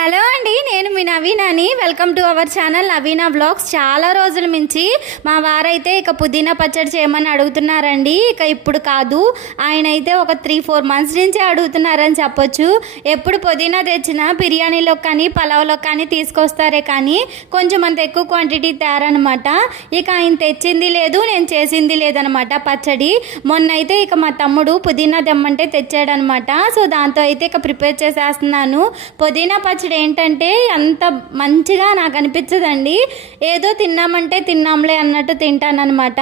Hello అండి, నేను మీ నవీనాని. Welcome to our channel Naveena vlogs. చాలా రోజుల నుంచి మా వారైతే ఇక పుదీనా పచ్చడి చేయమని అడుగుతున్నారండి. ఇక ఇప్పుడు కాదు, ఆయన అయితే ఒక 3-4 మంత్స్ నుంచే అడుగుతున్నారని చెప్పొచ్చు. ఎప్పుడు పుదీనా తెచ్చినా బిర్యానీలో కానీ పలావ్లో కానీ తీసుకొస్తారే కానీ కొంచెం అంత ఎక్కువ క్వాంటిటీ తేరనమాట. ఇక ఆయన తెచ్చింది లేదు, నేను చేసింది లేదనమాట పచ్చడి. మొన్న అయితే ఇక మా తమ్ముడు పుదీనా తెమ్మంటే తెచ్చాడనమాట. సో దాంతో అయితే ఇక ప్రిపేర్ చేసేస్తున్నాను. పుదీనా పచ్చడి ఏంటంటే అంత మంచిగా నాకు అనిపించదండి. ఏదో తిన్నామంటే తిన్నాంలే అన్నట్టు తింటానన్నమాట.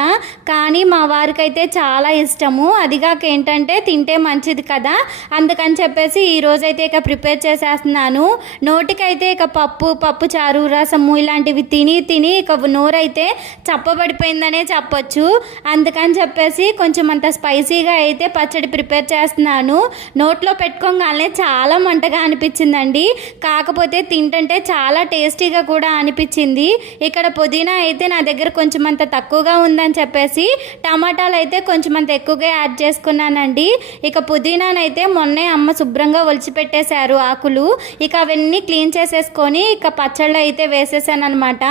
కానీ మా వారికి అయితే చాలా ఇష్టము. అదిగాక ఏంటంటే తింటే మంచిది కదా, అందుకని చెప్పేసి ఈరోజైతే ఇక ప్రిపేర్ చేసేస్తున్నాను. నోటికైతే ఇక పప్పు చారు రసము ఇలాంటివి తిని ఇక నోరైతే చప్పబడిపోయిందనే చెప్పొచ్చు. అందుకని చెప్పేసి కొంచెం అంత స్పైసీగా అయితే పచ్చడి ప్రిపేర్ చేస్తున్నాను. నోట్లో పెట్టుకోగానే చాలా మంటగా అనిపించిందండి. కాకపోతే తింటుంటే చాలా టేస్టీగా కూడా అనిపించింది. ఇక్కడ పుదీనా అయితే నా దగ్గర కొంచెం అంత తక్కువగా ఉందని చెప్పేసి టమాటాలు అయితే కొంచెం అంత ఎక్కువగా యాడ్ చేసుకున్నానండి. ఇక పుదీనానైతే మొన్నే అమ్మ శుభ్రంగా ఒలిచిపెట్టేశారు ఆకులు. ఇక అవన్నీ క్లీన్ చేసేసుకొని ఇక పచ్చళ్ళు అయితే వేసేసాను అనమాట.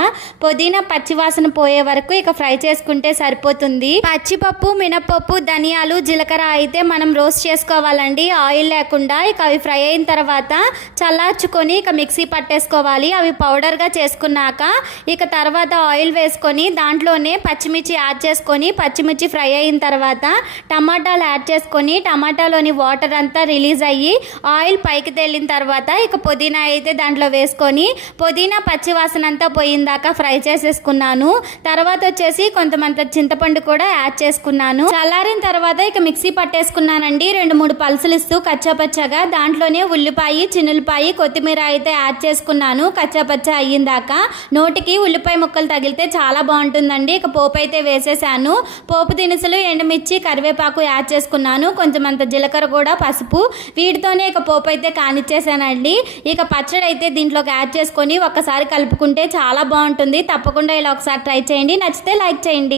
పుదీనా పచ్చివాసన పోయే వరకు ఇక ఫ్రై చేసుకుంటే సరిపోతుంది. పచ్చిపప్పు, మినపప్పు, ధనియాలు, జీలకర్ర అయితే మనం రోస్ట్ చేసుకోవాలండి ఆయిల్ లేకుండా. ఇక అవి ఫ్రై అయిన తర్వాత చల్లార్చుకొని ఇక మిక్సీ పట్టేసుకోవాలి. అవి పౌడర్గా చేసుకున్నాక ఇక తర్వాత ఆయిల్ వేసుకొని దాంట్లోనే పచ్చిమిర్చి యాడ్ చేసుకొని పచ్చిమిర్చి ఫ్రై అయిన తర్వాత టమాటాలు యాడ్ చేసుకొని టమాటాలోని వాటర్ అంతా రిలీజ్ అయ్యి ఆయిల్ పైకి తేలిన తర్వాత ఇక పుదీనా అయితే దాంట్లో వేసుకొని పుదీనా పచ్చివాసన అంతా పోయిందాకా ఫ్రై చేసేసుకున్నాను. తర్వాత వచ్చేసి కొంతమంది చింతపండు కూడా యాడ్ చేసుకున్నాను. చల్లారిన తర్వాత ఇక మిక్సీ పట్టేసుకున్నానండి. 2-3 పల్సులు ఇస్తూ కచ్చాపచ్చగా దాంట్లోనే ఉల్లిపాయ, చిన్నులపాయ, కొత్తిమీర అయితే యాడ్ చేసుకున్నాను. కచ్చాపచ్చ అయ్యిందాకా నోటికి ఉల్లిపాయ ముక్కలు తగిలితే చాలా బాగుంటుందండి. ఇక పోపు అయితే వేసేసాను. పోపు దినుసులు, ఎండుమిర్చి, కరివేపాకు యాడ్ చేసుకున్నాను. కొంచెం అంత జీలకర్ర కూడా, పసుపు, వీటితోనే ఇక పోపు అయితే కానిచ్చేసానండి. ఇక పచ్చడి అయితే దీంట్లోకి యాడ్ చేసుకొని ఒక్కసారి కలుపుకుంటే చాలా బాగుంటుంది. తప్పకుండా ఇలా ఒకసారి ట్రై చేయండి. నచ్చితే లైక్ చేయండి.